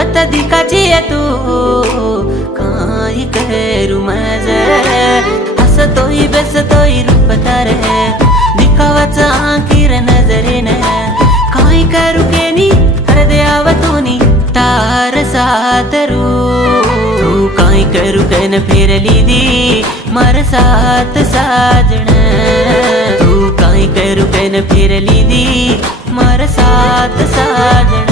दिखावत दिखाची तू काय करू माझे हसतोय बेसतोय रूप तारे दिखावाचा आखिर नजरेने काय करू केनी हृदयावतूनी तार सातरू तू काय करू कैन फिरली दी मार साथ साजण तू काय करू कैन फिरली दी मार साथ साजण